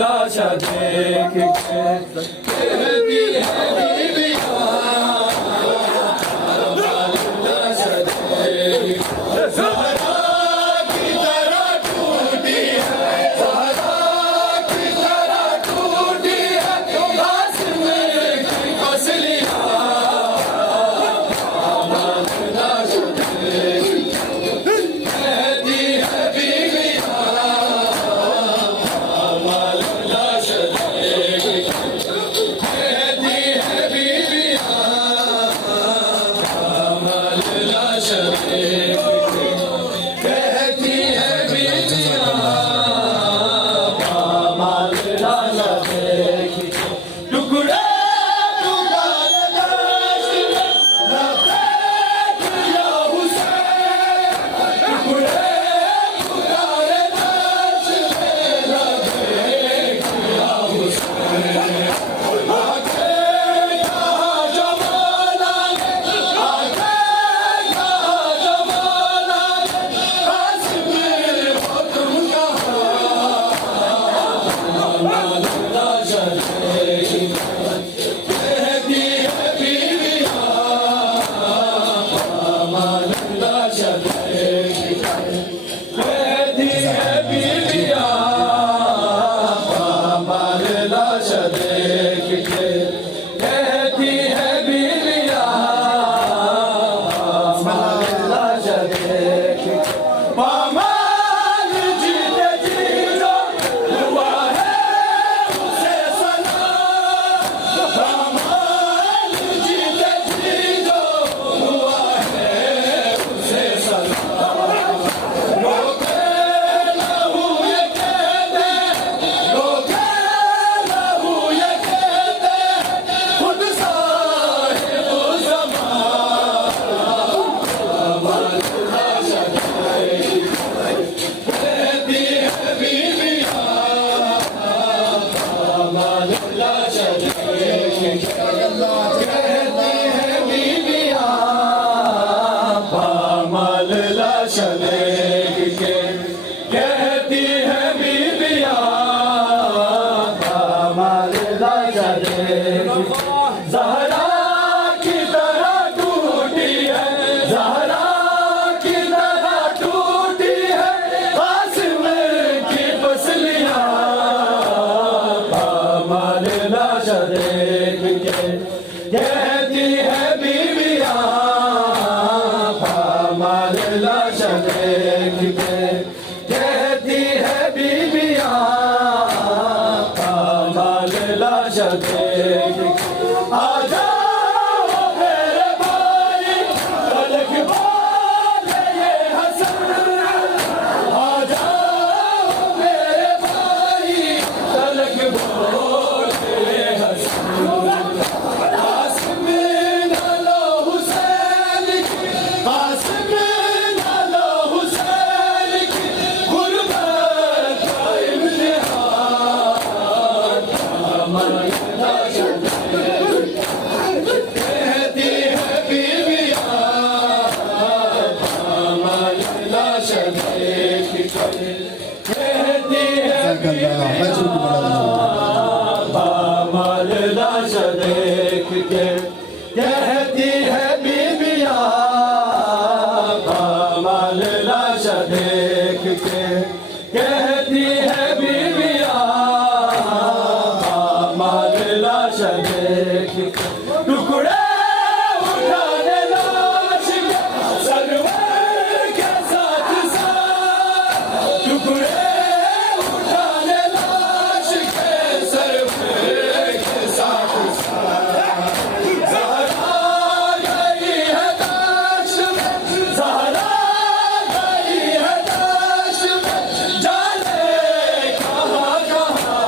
लाशा देख के कहती है बीवियां लाशा देख ज़हरा की तरह टूटी है, ज़हरा की तरह टूटी है कासिम की फसलियां लाशा देख कहती है बीवियां लाशा देख कहती है बीवियां लाशा देख कहती है बीवियां लाशा देख टुकड़े टुकड़े लाश में लपेट या हुसैन टुकड़े टुकड़े लाश में लपेट या हुसैन आगे कहा जमाना आगे कहा जमाना कासिम हो तुम कहाँ लाशा देख कहती है बीवियां लाशा देख कहती है बीवियां लाशा देख के कहती है बीवियां लाशा देख पामाल जीते जी जो हुआ है उसे सलाम पामाल जीते जी जो हुआ है उसे सलाम रोके लहू ये कहते रोके लहू ये कहते खुद साहिब ज़मान लाशा देख कहती है बीवियां लाशा देख कहती है बीवियां लाशा देख के कहती है बीवियां लाशा देख ज़हरा की तरह टूटी है, ज़हरा की तरह टूटी है कासिम की फसलियां लाशा देख के कहती है बीवियां लाशा देख के कहती है बीवियां लाशा देख आ जाओ मेरे भाई तलक बोले ये हसन आ जाओ मेरे भाई तलक बोले ये हसन कासिम नालो हुसैन की कासिम नालो हुसैन की गुरबत का इम्तिहान लाशा देख कहती है बीवियां लाशा देख कहती है लाशा देख के कहती है बीवियां लाशा देख के कहती है बीवियां लाशा देख टुकड़े उठाने लाश के सरवर के साथ साथ टुकड़े उठाने लाश के सरवर के साथ साथ ज़हरा गई है दाश में ज़हरा गई है दाश में जाने कहाँ कहाँ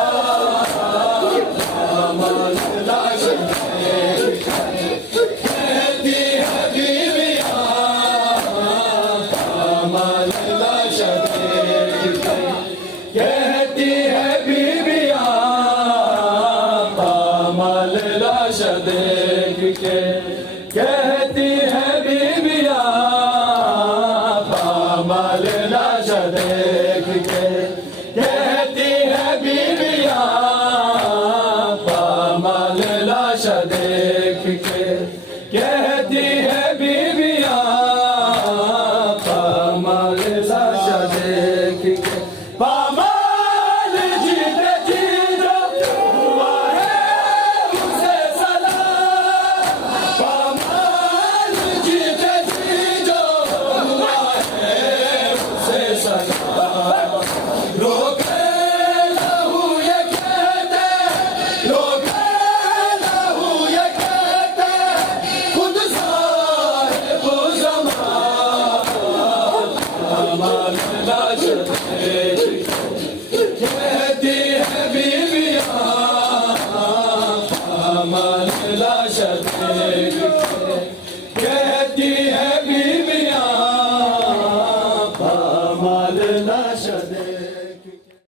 लाशा देख कहती है बीवियां लाशा देख कहती है बीवियां लाशा देख के